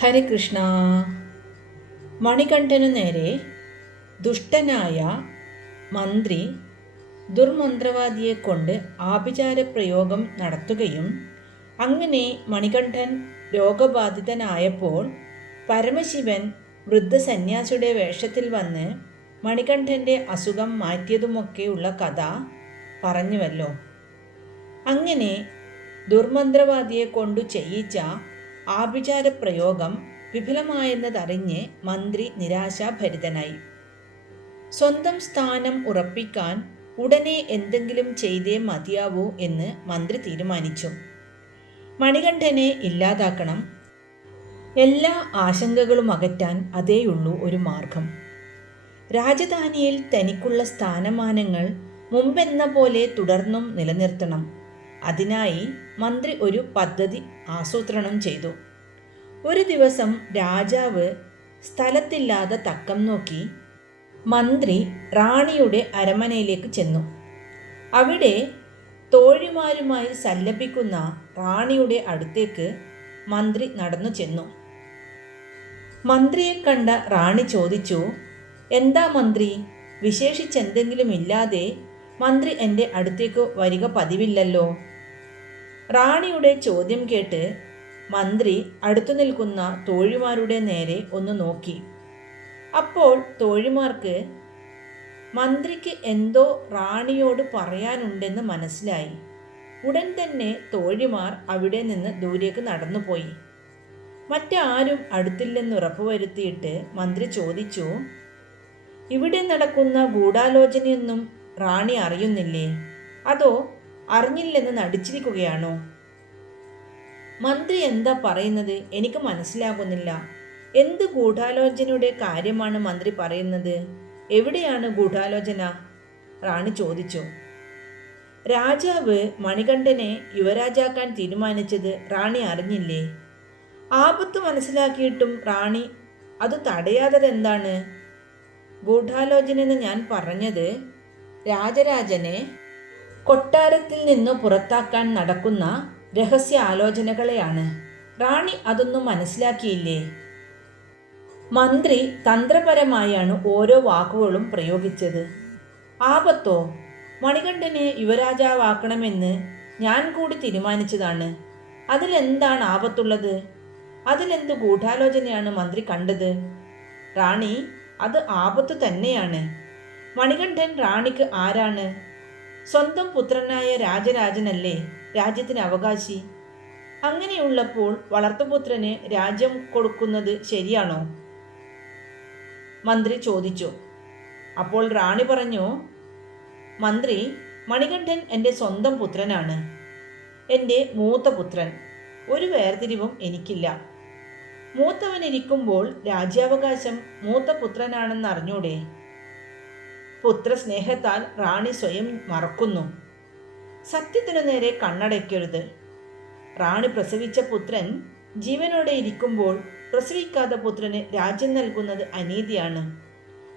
ഹരികൃഷ്ണ. മണികണ്ഠനു നേരെ ദുഷ്ടനായ മന്ത്രി ദുർമന്ത്രവാദിയെക്കൊണ്ട് ആഭിചാരപ്രയോഗം നടത്തുകയും അങ്ങനെ മണികണ്ഠൻ രോഗബാധിതനായപ്പോൾ പരമശിവൻ വൃദ്ധസന്യാസിയുടെ വേഷത്തിൽ വന്ന് മണികണ്ഠൻ്റെ അസുഖം മാറ്റിയതുമൊക്കെയുള്ള കഥ പറഞ്ഞുവല്ലോ. അങ്ങനെ ദുർമന്ത്രവാദിയെക്കൊണ്ടു ചെയ്യിച്ച ആഭിചാരപ്രയോഗം വിഫലമായെന്നതറിഞ്ഞ് മന്ത്രി നിരാശാഭരിതനായി. സ്വന്തം സ്ഥാനം ഉറപ്പിക്കാൻ ഉടനെ എന്തെങ്കിലും ചെയ്തേ മതിയാവൂ എന്ന് മന്ത്രി തീരുമാനിച്ചു. മണികണ്ഠനെ ഇല്ലാതാക്കണം. എല്ലാ ആശങ്കകളും അകറ്റാൻ അതേയുള്ളൂ ഒരു മാർഗം. രാജധാനിയിൽ തനിക്കുള്ള സ്ഥാനമാനങ്ങൾ മുമ്പെന്ന പോലെ തുടർന്നും നിലനിർത്തണം. അതിനായി മന്ത്രി ഒരു പദ്ധതി ആസൂത്രണം ചെയ്തു. ഒരു ദിവസം രാജാവ് സ്ഥലത്തില്ലാതെ തക്കം നോക്കി മന്ത്രി റാണിയുടെ അരമനയിലേക്ക് ചെന്നു. അവിടെ തോഴിമാരുമായി സല്ലപിക്കുന്ന റാണിയുടെ അടുത്തേക്ക് മന്ത്രി നടന്നു ചെന്നു. മന്ത്രിയെ കണ്ട റാണി ചോദിച്ചു, "എന്താ മന്ത്രി, വിശേഷിച്ചെന്തെങ്കിലും ഇല്ലാതെ മന്ത്രി എൻ്റെ അടുത്തേക്ക് വരിക പതിവില്ലല്ലോ?" റാണിയുടെ ചോദ്യം കേട്ട് മന്ത്രി അടുത്തു നിൽക്കുന്ന തോഴിമാരുടെ നേരെ ഒന്ന് നോക്കി. അപ്പോൾ തോഴിമാർക്ക് മന്ത്രിക്ക് എന്തോ റാണിയോട് പറയാനുണ്ടെന്ന് മനസ്സിലായി. ഉടൻ തന്നെ തോഴിമാർ അവിടെ നിന്ന് ദൂരേക്ക് നടന്നുപോയി. മറ്റാരും അടുത്തില്ലെന്ന് ഉറപ്പുവരുത്തിയിട്ട് മന്ത്രി ചോദിച്ചു, "ഇവിടെ നടക്കുന്ന ഗൂഢാലോചനയൊന്നും റാണി അറിയുന്നില്ലേ? അതോ അറിഞ്ഞില്ലെന്ന് നടിച്ചിരിക്കുകയാണോ?" "മന്ത്രി എന്താ പറയുന്നത്? എനിക്ക് മനസ്സിലാകുന്നില്ല. എന്ത് ഗൂഢാലോചനയുടെ കാര്യമാണ് മന്ത്രി പറയുന്നത്? എവിടെയാണ് ഗൂഢാലോചന?" റാണി ചോദിച്ചു. "രാജാവ് മണികണ്ഠനെ യുവരാജാക്കാൻ തീരുമാനിച്ചത് റാണി അറിഞ്ഞില്ലേ? ആപത്ത് മനസ്സിലാക്കിയിട്ടും റാണി അത് തടയാത്തതെന്താണ്?" "ഗൂഢാലോചനയെന്ന് ഞാൻ പറഞ്ഞത് രാജരാജനെ കൊട്ടാരത്തിൽ നിന്നു പുറത്താക്കാൻ നടക്കുന്ന രഹസ്യ ആലോചനകളെയാണ്. റാണി അതൊന്നും മനസ്സിലാക്കിയില്ലേ?" മന്ത്രി തന്ത്രപരമായാണ് ഓരോ വാക്കുകളും പ്രയോഗിച്ചത്. "ആപത്തോ? മണികണ്ഠനെ യുവരാജാവാക്കണമെന്ന് ഞാൻ കൂടി തീരുമാനിച്ചതാണ്. അതിലെന്താണ് ആപത്തുള്ളത്? അതിലെന്ത് ഗൂഢാലോചനയാണ് മന്ത്രി കണ്ടത്?" "റാണി, അത് ആപത്തു തന്നെയാണ്. മണികണ്ഠൻ റാണിക്ക് ആരാണ്? സ്വന്തം പുത്രനായ രാജരാജനല്ലേ രാജ്യത്തിന് അവകാശി. അങ്ങനെയുള്ളപ്പോൾ വളർത്തുപുത്രന് രാജ്യം കൊടുക്കുന്നത് ശരിയാണോ?" മന്ത്രി ചോദിച്ചു. അപ്പോൾ റാണി പറഞ്ഞു, "മന്ത്രി, മണികണ്ഠൻ എൻ്റെ സ്വന്തം പുത്രനാണ്. എൻ്റെ മൂത്ത പുത്രൻ. ഒരു വേർതിരിവും എനിക്കില്ല. മൂത്തവനിരിക്കുമ്പോൾ രാജ്യാവകാശം മൂത്ത പുത്രനാണെന്നറിഞ്ഞൂടെ?" പുത്രസ്നേഹത്താൽ റാണി സ്വയം മറക്കുന്നു. സത്യത്തിനു നേരെ കണ്ണടയ്ക്കരുത്. റാണി പ്രസവിച്ച പുത്രൻ ജീവനോടെ ഇരിക്കുമ്പോൾ പ്രസവിക്കാത്ത പുത്രന് രാജ്യം നൽകുന്നത് അനീതിയാണ്.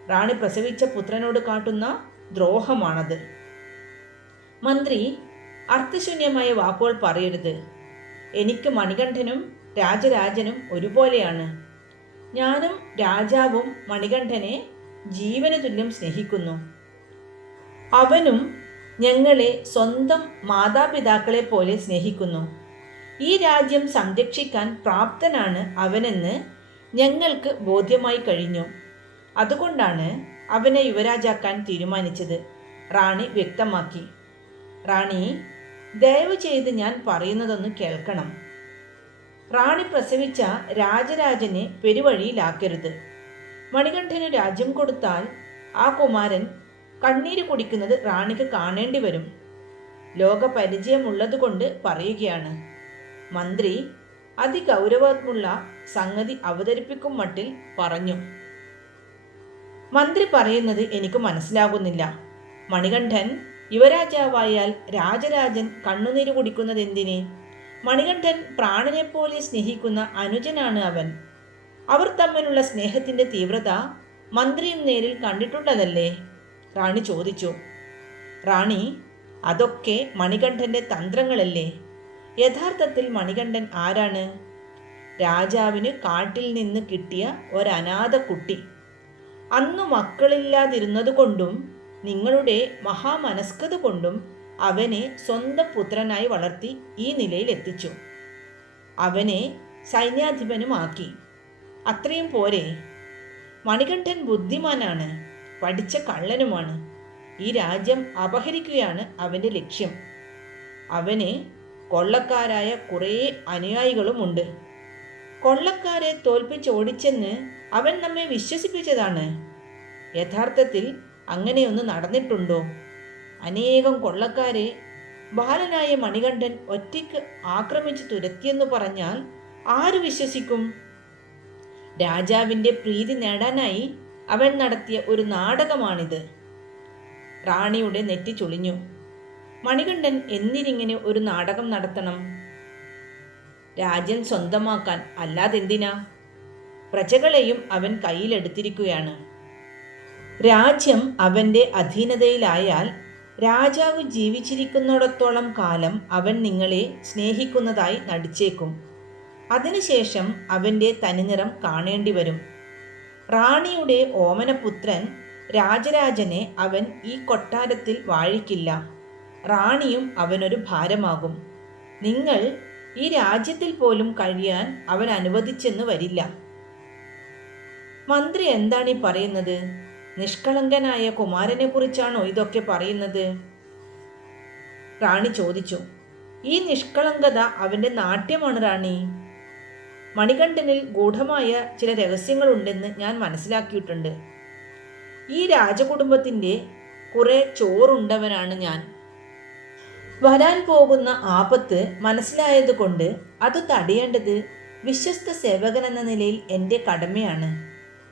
റാണി പ്രസവിച്ച പുത്രനോട് കാട്ടുന്ന ദ്രോഹമാണത്." "മന്ത്രി, അർത്ഥശൂന്യമായ വാക്കുകൾ പറയരുത്. എനിക്ക് മണികണ്ഠനും രാജരാജനും ഒരുപോലെയാണ്. ഞാനും രാജാവും മണികണ്ഠനെ ജീവന് തുല്യം സ്നേഹിക്കുന്നു. അവനും ഞങ്ങളെ സ്വന്തം മാതാപിതാക്കളെ പോലെ സ്നേഹിക്കുന്നു. ഈ രാജ്യം സംരക്ഷിക്കാൻ പ്രാപ്തനാണ് അവനെന്ന് ഞങ്ങൾക്ക് ബോധ്യമായി കഴിഞ്ഞു. അതുകൊണ്ടാണ് അവനെ യുവരാജാക്കാൻ തീരുമാനിച്ചത്," റാണി വ്യക്തമാക്കി. "റാണി, ദയവ് ചെയ്ത് ഞാൻ പറയുന്നതൊന്ന് കേൾക്കണം. റാണി പ്രസവിച്ച രാജരാജനെ പെരുവഴിയിലാക്കരുത്. മണികണ്ഠന് രാജ്യം കൊടുത്താൽ ആ കുമാരൻ കണ്ണീര് കുടിക്കുന്നത് റാണിക്ക് കാണേണ്ടി വരും. ലോകപരിചയമുള്ളതുകൊണ്ട് പറയുകയാണ്." മന്ത്രി അതിഗൗരവമുള്ള സംഗതി അവതരിപ്പിക്കും മട്ടിൽ പറഞ്ഞു. "മന്ത്രി പറയുന്നത് എനിക്ക് മനസ്സിലാകുന്നില്ല. മണികണ്ഠൻ യുവരാജാവായാൽ രാജരാജൻ കണ്ണുനീര് കുടിക്കുന്നതെന്തിന്? മണികണ്ഠൻ പ്രാണനെപ്പോലെ സ്നേഹിക്കുന്ന അനുജനാണ് അവൻ. അവർ തമ്മിലുള്ള സ്നേഹത്തിൻ്റെ തീവ്രത മന്ത്രിയും നേരിൽ കണ്ടിട്ടുള്ളതല്ലേ?" റാണി ചോദിച്ചു. "റാണി, അതൊക്കെ മണികണ്ഠൻ്റെ തന്ത്രങ്ങളല്ലേ. യഥാർത്ഥത്തിൽ മണികണ്ഠൻ ആരാണ്? രാജാവിന് കാട്ടിൽ നിന്ന് കിട്ടിയ ഒരനാഥ കുട്ടി. അന്നു മക്കളില്ലാതിരുന്നതുകൊണ്ടും നിങ്ങളുടെ മഹാമനസ്കത കൊണ്ടും അവനെ സ്വന്തം പുത്രനായി വളർത്തി ഈ നിലയിൽ എത്തിച്ചു. അവനെ സൈന്യാധിപനുമാക്കി. അത്രയും പോരെ? മണികണ്ഠൻ ബുദ്ധിമാനാണ്, പഠിച്ച കള്ളനുമാണ്. ഈ രാജ്യം അപഹരിക്കുകയാണ് അവൻ്റെ ലക്ഷ്യം. അവന് കൊള്ളക്കാരായ കുറേ അനുയായികളുമുണ്ട്. കൊള്ളക്കാരെ തോൽപ്പിച്ചോടിച്ചെന്ന് അവൻ നമ്മെ വിശ്വസിപ്പിച്ചതാണ്. യഥാർത്ഥത്തിൽ അങ്ങനെയൊന്ന് നടന്നിട്ടുണ്ടോ? അനേകം കൊള്ളക്കാരെ ബാലനായ മണികണ്ഠൻ ഒറ്റയ്ക്ക് ആക്രമിച്ച് തുരത്തിയെന്ന് പറഞ്ഞാൽ ആര് വിശ്വസിക്കും? രാജാവിൻ്റെ പ്രീതി നേടാനായി അവൻ നടത്തിയ ഒരു നാടകമാണിത്. റാണിയുടെ നെറ്റി ചുളിഞ്ഞു. മണികണ്ഠൻ എന്തിനിങ്ങനെ ഒരു നാടകം നടത്തണം? രാജ്യം സ്വന്തമാക്കാൻ, അല്ലാതെന്തിനാ? പ്രജകളെയും അവൻ കയ്യിലെടുത്തിരിക്കുകയാണ്. രാജ്യം അവൻ്റെ അധീനതയിലായാൽ രാജാവ് ജീവിച്ചിരിക്കുന്നിടത്തോളം കാലം അവൻ നിങ്ങളെ സ്നേഹിക്കുന്നതായി നടിച്ചേക്കും. അതിനുശേഷം അവൻ്റെ തനിനിറം കാണേണ്ടി വരും. റാണിയുടെ ഓമനപുത്രൻ രാജരാജനെ അവൻ ഈ കൊട്ടാരത്തിൽ വാഴിക്കില്ല. റാണിയും അവനൊരു ഭാരമാകും. നിങ്ങൾ ഈ രാജ്യത്തിൽ പോലും കഴിയാൻ അവൻ അനുവദിച്ചെന്ന് വരില്ല. മന്ത്രി എന്താണീ പറയുന്നത്? നിഷ്കളങ്കനായ കുമാരനെ കുറിച്ചാണോ ഇതൊക്കെ പറയുന്നത്? റാണി ചോദിച്ചു. ഈ നിഷ്കളങ്കത അവൻ്റെ നാട്യമാണ് റാണി. മണികണ്ഠനിൽ ഗൂഢമായ ചില രഹസ്യങ്ങളുണ്ടെന്ന് ഞാൻ മനസ്സിലാക്കിയിട്ടുണ്ട്. ഈ രാജകുടുംബത്തിൻ്റെ കുറെ ചോറുണ്ടവനാണ് ഞാൻ. വരാൻ പോകുന്ന ആപത്ത് മനസ്സിലായതുകൊണ്ട് അത് തടയേണ്ടത് വിശ്വസ്ത സേവകനെന്ന നിലയിൽ എൻ്റെ കടമയാണ്.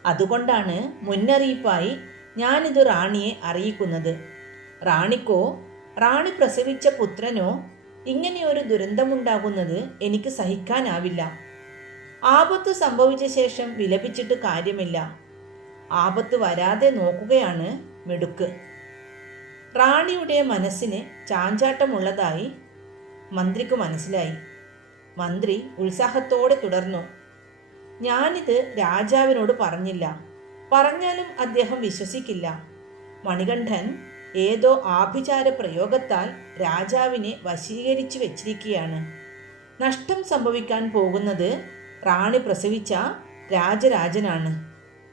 അതുകൊണ്ടാണ് മുന്നറിയിപ്പായി ഞാനിത് റാണിയെ അറിയിക്കുന്നത്. റാണിക്കോ റാണി പ്രസവിച്ച പുത്രനോ ഇങ്ങനെയൊരു ദുരന്തമുണ്ടാകുന്നത് എനിക്ക് സഹിക്കാനാവില്ല. ആപത്ത് സംഭവിച്ച ശേഷം വിലപിച്ചിട്ട് കാര്യമില്ല. ആപത്ത് വരാതെ നോക്കുകയാണ് മിടുക്ക്. റാണിയുടെ മനസ്സിന് ചാഞ്ചാട്ടമുള്ളതായി മന്ത്രിക്ക് മനസ്സിലായി. മന്ത്രി ഉത്സാഹത്തോടെ തുടർന്നു. ഞാനിത് രാജാവിനോട് പറഞ്ഞില്ല. പറഞ്ഞാലും അദ്ദേഹം വിശ്വസിക്കില്ല. മണികണ്ഠൻ ഏതോ ആഭിചാര പ്രയോഗത്താൽ രാജാവിനെ വശീകരിച്ചു വെച്ചിരിക്കുകയാണ്. നഷ്ടം സംഭവിക്കാൻ പോകുന്നത് റാണി പ്രസവിച്ച രാജരാജനാണ്.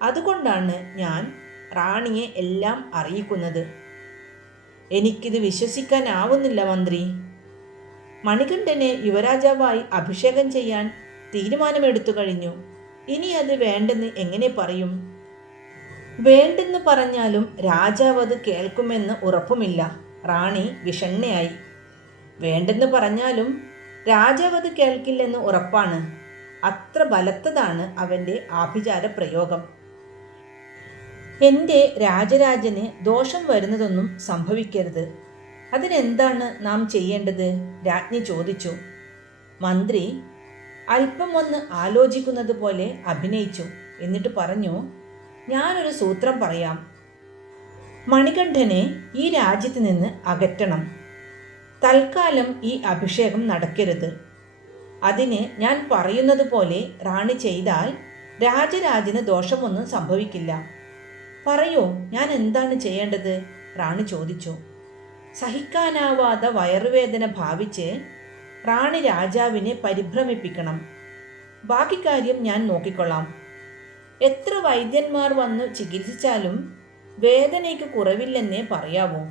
അതുകൊണ്ടാണ് ഞാൻ റാണിയെ എല്ലാം അറിയിക്കുന്നത്. എനിക്കിത് വിശ്വസിക്കാനാവുന്നില്ല മന്ത്രി. മണികണ്ഠനെ യുവരാജാവായി അഭിഷേകം ചെയ്യാൻ തീരുമാനമെടുത്തു കഴിഞ്ഞു. ഇനി അത് വേണ്ടെന്ന് എങ്ങനെ പറയും? വേണ്ടെന്ന് പറഞ്ഞാലും രാജാവ് അത് കേൾക്കുമെന്ന് ഉറപ്പുമില്ല. റാണി വിഷണ്ണയായി. വേണ്ടെന്ന് പറഞ്ഞാലും രാജാവ് അത് കേൾക്കില്ലെന്ന് ഉറപ്പാണ്. അത്ര ബലത്തതാണ് അവൻ്റെ ആഭിചാര പ്രയോഗം. എൻ്റെ രാജരാജന് ദോഷം വരുന്നതൊന്നും സംഭവിക്കരുത്. അതിനെന്താണ് നാം ചെയ്യേണ്ടത്? രാജ്ഞി ചോദിച്ചു. മന്ത്രി അല്പം ഒന്ന് ആലോചിക്കുന്നത് പോലെ അഭിനയിച്ചു. എന്നിട്ട് പറഞ്ഞു, ഞാനൊരു സൂത്രം പറയാം. മണികണ്ഠനെ ഈ രാജ്യത്ത് നിന്ന് അകറ്റണം. തൽക്കാലം ഈ അഭിഷേകം നടക്കരുത്. അതിന് ഞാൻ പറയുന്നത് പോലെ റാണി ചെയ്താൽ രാജരാജന് ദോഷമൊന്നും സംഭവിക്കില്ല. പറയൂ, ഞാൻ എന്താണ് ചെയ്യേണ്ടത്? റാണി ചോദിച്ചു. സഹിക്കാനാവാതെ വയറുവേദന ഭാവിച്ച് റാണി രാജാവിനെ പരിഭ്രമിപ്പിക്കണം. ബാക്കി കാര്യം ഞാൻ നോക്കിക്കൊള്ളാം. എത്ര വൈദ്യന്മാർ വന്നു ചികിത്സിച്ചാലും വേദനയ്ക്ക് കുറവില്ലെന്നേ പറയാവൂ.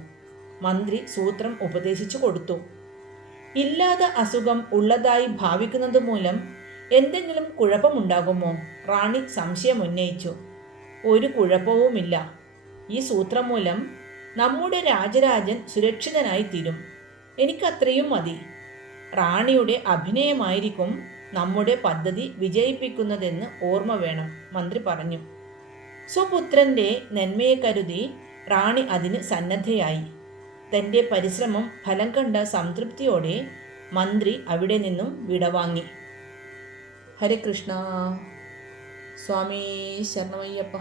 മന്ത്രി സൂത്രം ഉപദേശിച്ചു കൊടുത്തു. ഇല്ലാതെ അസുഖം ഉള്ളതായി ഭാവിക്കുന്നത് മൂലം എന്തെങ്കിലും കുഴപ്പമുണ്ടാകുമോ? റാണി സംശയമുന്നയിച്ചു. ഒരു കുഴപ്പവുമില്ല. ഈ സൂത്രം മൂലം നമ്മുടെ രാജരാജൻ സുരക്ഷിതനായി തീരും. എനിക്കത്രയും മതി. റാണിയുടെ അഭിനയമായിരിക്കും നമ്മുടെ പദ്ധതി വിജയിപ്പിക്കുന്നതെന്ന് ഓർമ്മ വേണം, മന്ത്രി പറഞ്ഞു. സ്വപുത്രൻ്റെ നന്മയെ കരുതി റാണി അതിന് സന്നദ്ധയായി. തൻ്റെ പരിശ്രമം ഫലം കണ്ട സംതൃപ്തിയോടെ മന്ത്രി അവിടെ നിന്നും വിടവാങ്ങി. ഹരേ കൃഷ്ണ. സ്വാമി ശരണമയ്യപ്പ.